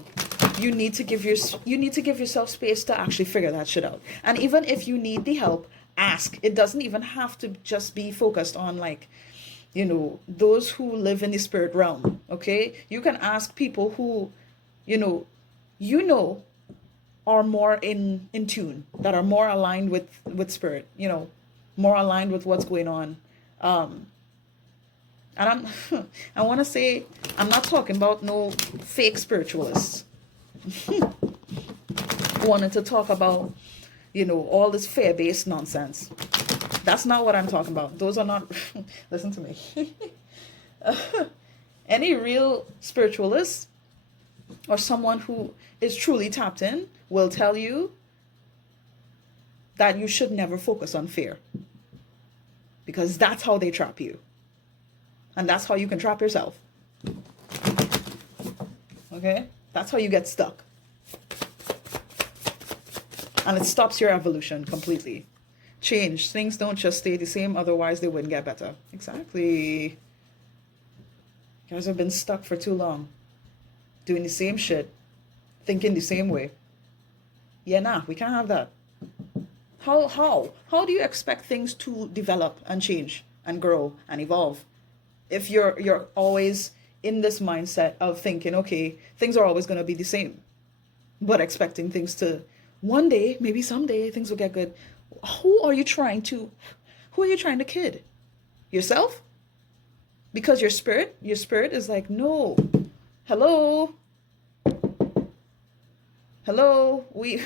You need to give yourself space to actually figure that shit out. And even if you need the help, ask. It doesn't even have to just be focused on, like, those who live in the spirit realm. Okay, you can ask people who, are more in tune, that are more aligned with spirit. More aligned with what's going on. And I want to say, I'm not talking about no fake spiritualists. Wanted to talk about, all this fear-based nonsense. That's not what I'm talking about. Those are not, listen to me. Any real spiritualist or someone who is truly tapped in will tell you that you should never focus on fear. Because that's how they trap you. And that's how you can trap yourself. Okay? That's how you get stuck. And it stops your evolution completely. Change. Things don't just stay the same, otherwise they wouldn't get better. Exactly. You guys have been stuck for too long. Doing the same shit. Thinking the same way. Yeah, nah, we can't have that. How do you expect things to develop and change and grow and evolve if you're always in this mindset of thinking, okay, things are always going to be the same, but expecting things to one day, maybe someday, things will get good. Who are you trying to kid? Yourself? Because your spirit is like, no, hello, we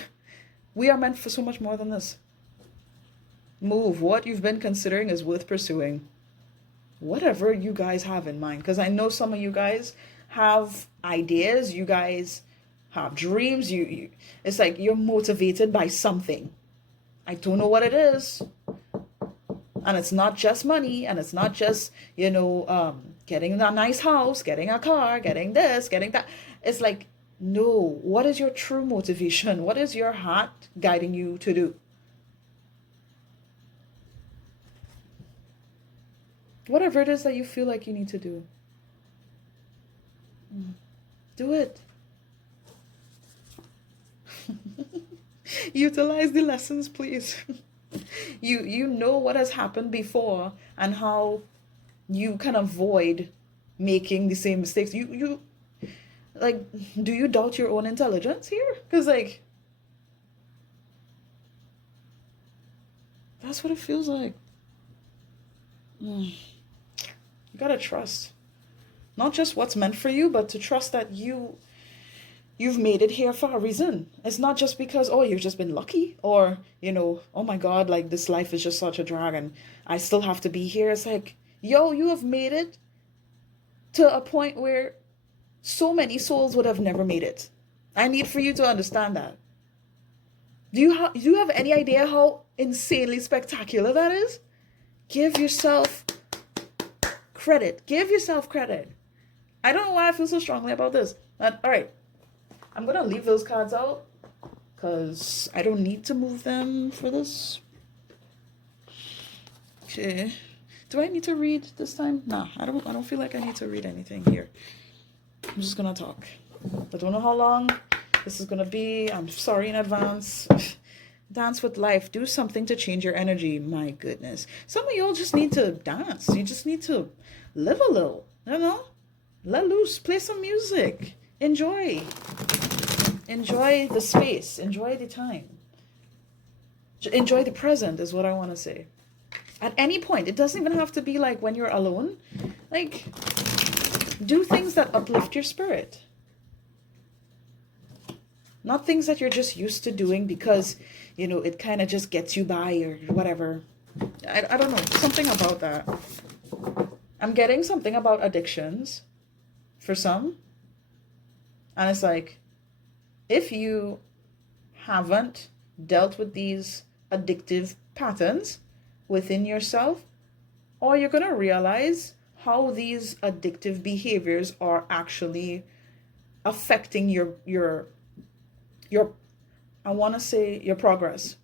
are meant for so much more than this. Move. What you've been considering is worth pursuing. Whatever you guys have in mind. Because I know some of you guys have ideas. You guys have dreams. It's like you're motivated by something. I don't know what it is. And it's not just money. And it's not just, getting a nice house, getting a car, getting this, getting that. It's like, no. What is your true motivation? What is your heart guiding you to do? Whatever it is that you feel like you need to do, do it. Utilize the lessons, please. You know what has happened before and how you can avoid making the same mistakes. You like, do you doubt your own intelligence here? Because like, that's what it feels like. You gotta trust, not just what's meant for you, but to trust that you've made it here for a reason. It's not just because, oh, you've just been lucky, or, oh my God, like this life is just such a drag and I still have to be here. It's like, yo, you have made it to a point where so many souls would have never made it. I need for you to understand that. Do you have any idea how insanely spectacular that is? Give yourself credit. Give yourself credit. I don't know why I feel so strongly about this. But, all right. I'm going to leave those cards out because I don't need to move them for this. Okay. Do I need to read this time? Nah, I don't feel like I need to read anything here. I'm just going to talk. I don't know how long this is going to be. I'm sorry in advance. Dance with life. Do something to change your energy. My goodness. Some of y'all just need to dance. You just need to live a little. Let loose. Play some music. Enjoy. Enjoy the space. Enjoy the time. Enjoy the present is what I want to say. At any point. It doesn't even have to be like when you're alone. Like, do things that uplift your spirit. Not things that you're just used to doing because, it kind of just gets you by or whatever. I don't know. Something about that. I'm getting something about addictions for some. And it's like, if you haven't dealt with these addictive patterns within yourself, or you're going to realize how these addictive behaviors are actually affecting your I want to say your progress.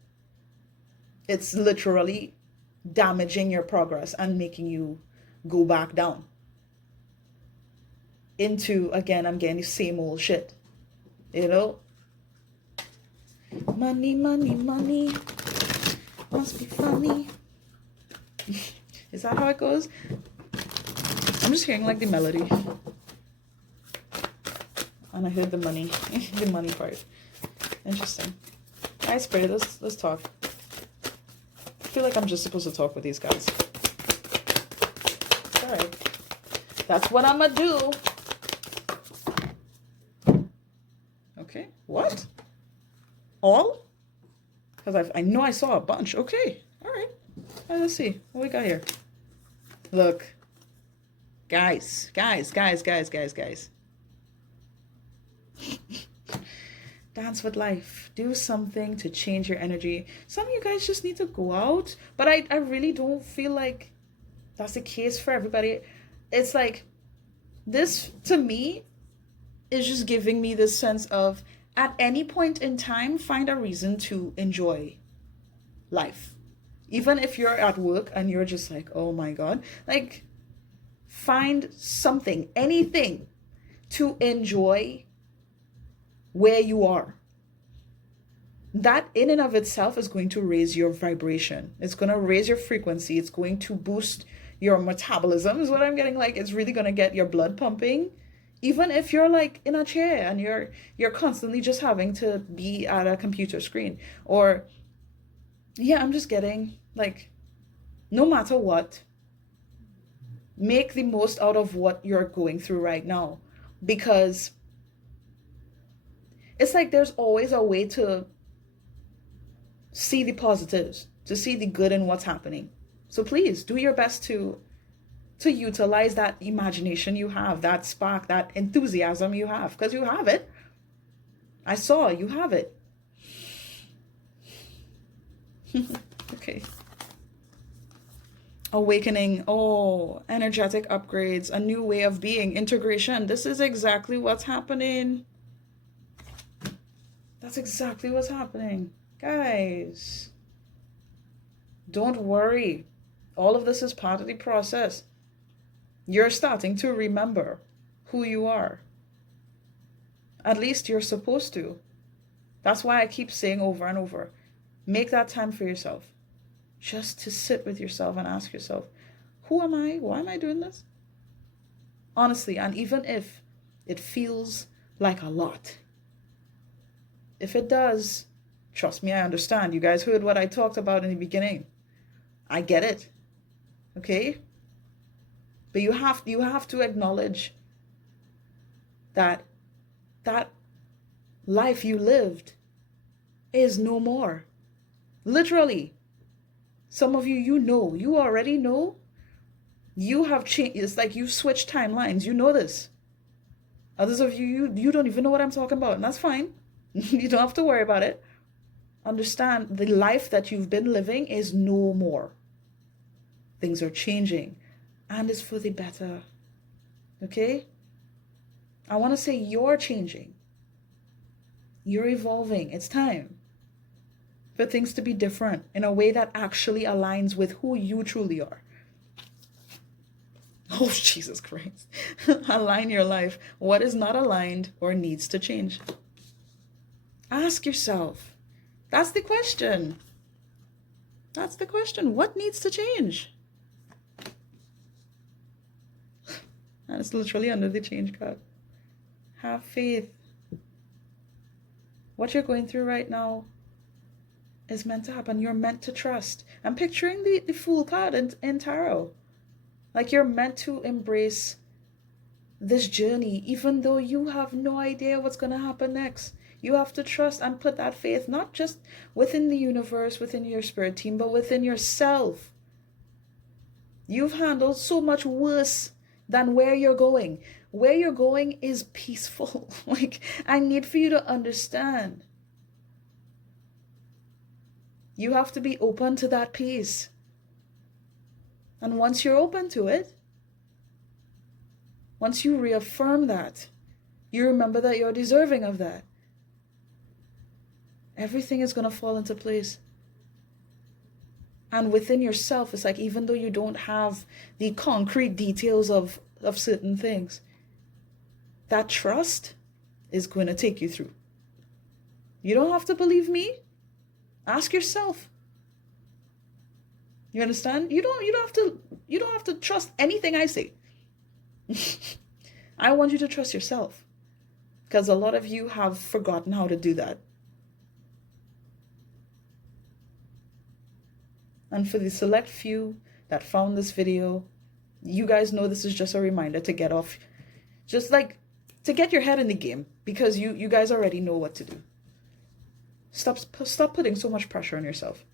It's literally damaging your progress and making you go back down into, again, I'm getting the same old shit. Money, money, money. Must be funny. Is that how it goes? I'm just hearing like the melody. And I heard the money. The money part. Interesting. I spray this. Let's talk. I feel like I'm just supposed to talk with these guys. Alright. That's what I'm gonna do. Okay. What? All? Because I know I saw a bunch. Okay. Alright. Let's see. What we got here? Look. Guys. Dance with life. Do something to change your energy. Some of you guys just need to go out. But I really don't feel like that's the case for everybody. It's like, this to me is just giving me this sense of, at any point in time, find a reason to enjoy life. Even if you're at work and you're just like, oh my God. Like, find something, anything to enjoy where you are. That in and of itself is going to raise your vibration. It's going to raise your frequency. It's going to boost your metabolism is what I'm getting. Like, it's really going to get your blood pumping. Even if you're like in a chair and you're constantly just having to be at a computer screen. Or, yeah, I'm just getting like, no matter what, make the most out of what you're going through right now. Because it's like there's always a way to see the positives. to see the good in what's happening. So please do your best to utilize that imagination you have, that spark, that enthusiasm you have, because you have it. I saw you have it. Okay. Awakening. Oh, energetic upgrades, a new way of being, integration. This is exactly what's happening. That's exactly what's happening. Guys, don't worry. All of this is part of the process. You're starting to remember who you are. At least you're supposed to. That's why I keep saying over and over, make that time for yourself. Just to sit with yourself and ask yourself, who am I? Why am I doing this? Honestly, and even if it feels like a lot, if it does, trust me, I understand. You guys heard what I talked about in the beginning. I get it. Okay? But you have to acknowledge that life you lived is no more. Literally. Some of you, you already know. You have changed. It's like you've switched timelines. You know this. Others of you don't even know what I'm talking about, and that's fine. You don't have to worry about it. Understand the life that you've been living is no more. Things are changing, and it's for the better. Okay? I want to say you're changing. You're evolving. It's time for things to be different in a way that actually aligns with who you truly are. Oh, Jesus Christ. Align your life. What is not aligned or needs to change? Ask yourself. That's the question. That's the question. What needs to change? And it's literally under the change card. Have faith. What you're going through right now is meant to happen. You're meant to trust. I'm picturing the Fool card in tarot. Like you're meant to embrace this journey, even though you have no idea what's going to happen next. You have to trust and put that faith, not just within the universe, within your spirit team, but within yourself. You've handled so much worse than where you're going. Where you're going is peaceful. Like, I need for you to understand. You have to be open to that peace. And once you're open to it, once you reaffirm that, you remember that you're deserving of that, everything is going to fall into place. And within yourself, it's like, even though you don't have the concrete details of certain things, that trust is going to take you through. You don't have to believe me. Ask yourself. You understand? You don't have to trust anything I say. I want you to trust yourself, because a lot of you have forgotten how to do that. And for the select few that found this video, you guys know this is just a reminder to get off, just like to get your head in the game, because you guys already know what to do. Stop putting so much pressure on yourself.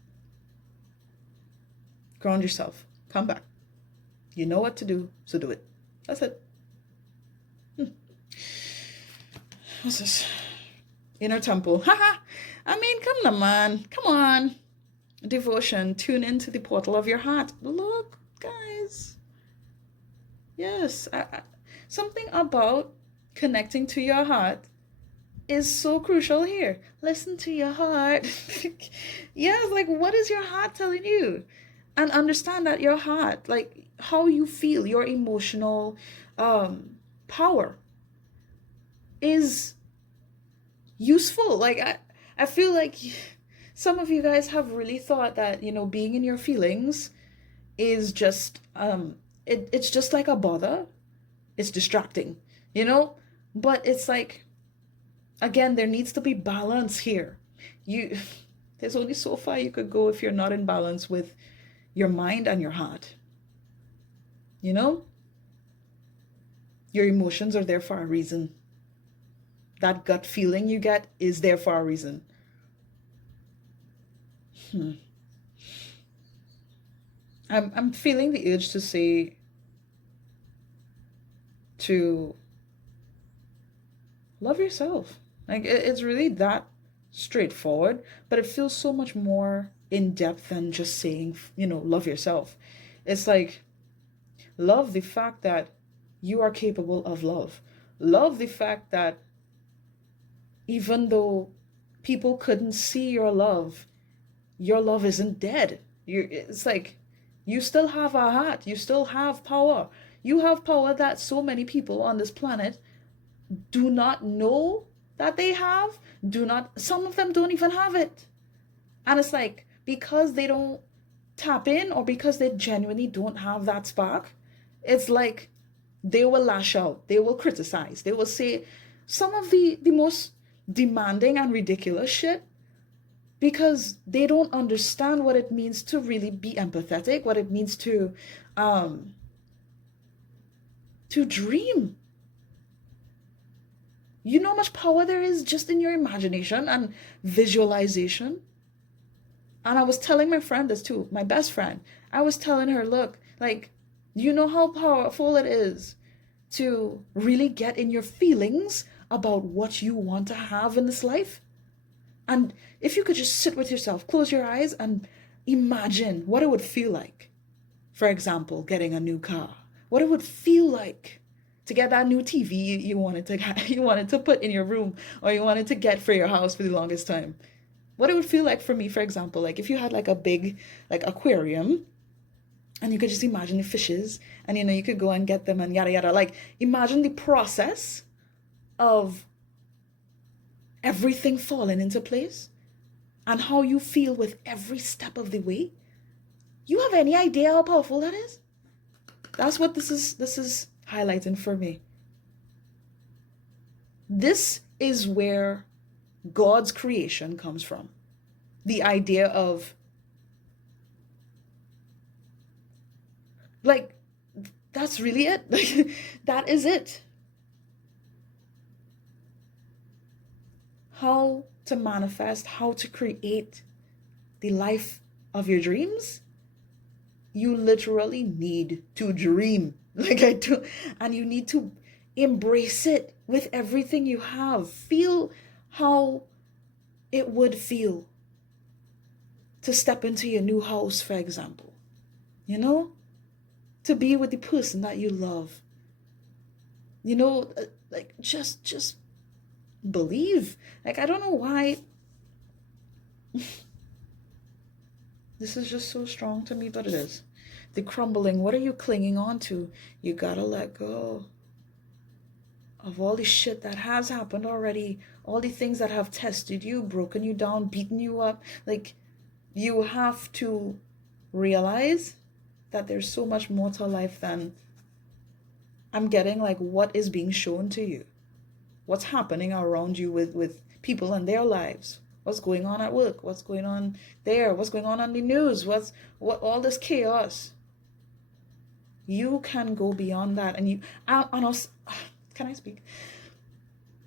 Ground yourself. Come back. You know what to do, so do it. That's it. What's this? Inner temple. Haha. I mean, come on, man. Come on. Devotion. Tune into the portal of your heart. Look, guys. Yes. Something about connecting to your heart is so crucial here. Listen to your heart. Yes, like, what is your heart telling you? And understand that your heart, like how you feel, your emotional power is useful. Like I feel like some of you guys have really thought that, being in your feelings is just it's just like a bother. It's distracting, but it's like, again, there needs to be balance here. There's only so far you could go if you're not in balance with your mind and your heart. Your emotions are there for a reason. That gut feeling you get is there for a reason. I'm feeling the urge to say to love yourself. Like it's really that straightforward, but it feels so much more in depth than just saying, love yourself. It's like love the fact that you are capable of love. Love the fact that even though people couldn't see your love isn't dead. It's like you still have a heart, you still have power. You have power that so many people on this planet do not know that they have. Do not, some of them don't even have it. And it's like because they don't tap in or because they genuinely don't have that spark, it's like they will lash out, they will criticize, they will say some of the most demanding and ridiculous shit because they don't understand what it means to really be empathetic, what it means um to dream. You know how much power there is just in your imagination and visualization. And I was telling my friend this too, my best friend. I was telling her, look, like, you know how powerful it is to really get in your feelings about what you want to have in this life? And if you could just sit with yourself, close your eyes, and imagine what it would feel like. For example, getting a new car. What it would feel like to get that new TV you wanted to you wanted to put in your room or you wanted to get for your house for the longest time. What it would feel like for me, for example, like if you had like a big like aquarium and you could just imagine the fishes and you could go and get them and yada yada. Like imagine the process of everything falling into place and how you feel with every step of the way. You have any idea how powerful that is? That's what this is highlighting for me. This is where God's creation comes from. The idea of like that's really it. Like that is it. How to manifest, how to create the life of your dreams, you literally need to dream. Like I do. And you need to embrace it with everything you have. Feel how it would feel to step into your new house, for example. To be with the person that you love. Like just believe. Like I don't know why this is just so strong to me, but it is. The crumbling, what are you clinging on to? You gotta let go of all the shit that has happened already, all the things that have tested you, broken you down, beaten you up. Like you have to realize that there's so much more to life than I'm getting like what is being shown to you. What's happening around you with people and their lives. What's going on at work? What's going on there? What's going on the news? What all this chaos? You can go beyond that, and can I speak?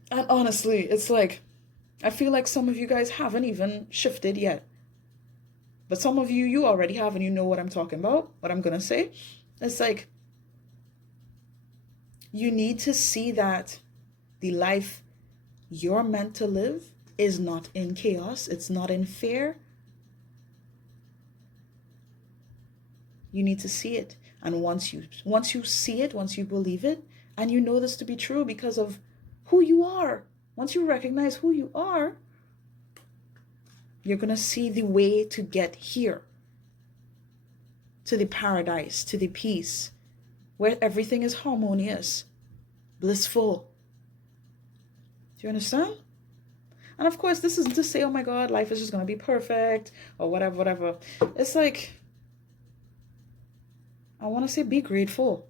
And honestly, it's like I feel like some of you guys haven't even shifted yet, but some of you already have, and you know what I'm talking about. What I'm gonna say, it's like you need to see that the life you're meant to live is not in chaos. It's not in fear. You need to see it. And once you see it, once you believe it, and you know this to be true because of who you are, once you recognize who you are, you're going to see the way to get here, to the paradise, to the peace, where everything is harmonious, blissful. Do you understand? And of course, this isn't to say, oh my God, life is just going to be perfect or whatever. It's like, I want to say be grateful.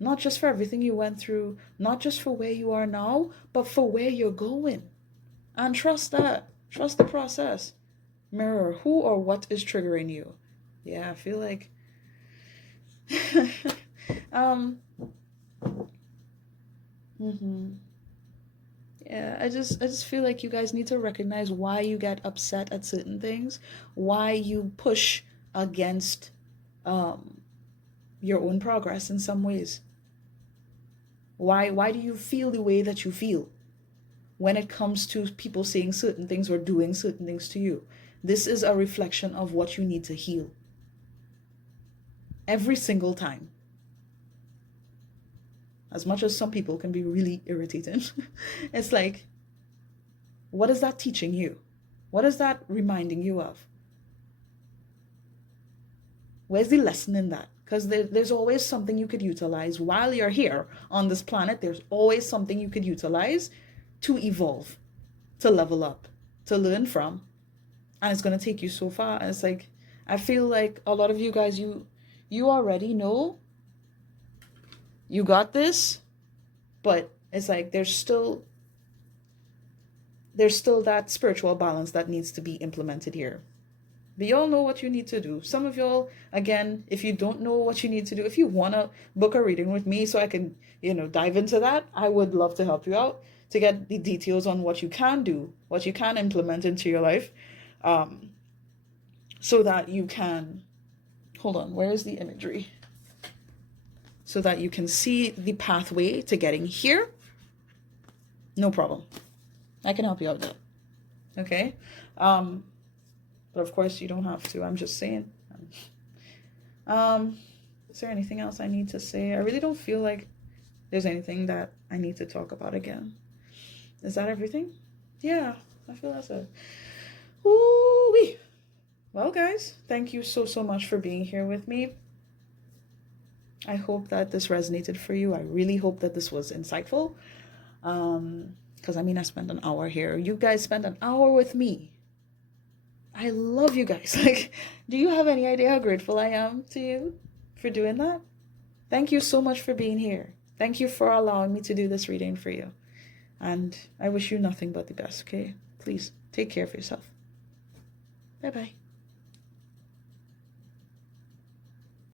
Not just for everything you went through, not just for where you are now, but for where you're going. And trust that. Trust the process. Mirror who or what is triggering you. Yeah, I feel like Yeah, I just feel like you guys need to recognize why you get upset at certain things, why you push against your own progress in some ways? Why do you feel the way that you feel when it comes to people saying certain things or doing certain things to you? This is a reflection of what you need to heal. Every single time. As much as some people can be really irritating, it's like, what is that teaching you? What is that reminding you of? Where's the lesson in that? Because there's always something you could utilize while you're here on this planet. There's always something you could utilize to evolve, to level up, to learn from. And it's going to take you so far. And it's like, I feel like a lot of you guys, you already know you got this, but it's like there's still that spiritual balance that needs to be implemented here. But y'all know what you need to do. Some of y'all, again, if you don't know what you need to do, if you want to book a reading with me so I can, dive into that, I would love to help you out to get the details on what you can do, what you can implement into your life, so that you can, hold on, where is the imagery? So that you can see the pathway to getting here. No problem. I can help you out there. Okay? But of course, you don't have to. I'm just saying. Is there anything else I need to say? I really don't feel like there's anything that I need to talk about again. Is that everything? Yeah, I feel that's it. Ooh-wee. Well, guys, thank you so much for being here with me. I hope that this resonated for you. I really hope that this was insightful. Because, I spent an hour here. You guys spent an hour with me. I love you guys. Like, do you have any idea how grateful I am to you for doing that? Thank you so much for being here. Thank you for allowing me to do this reading for you. And I wish you nothing but the best, okay? Please take care of yourself. Bye-bye.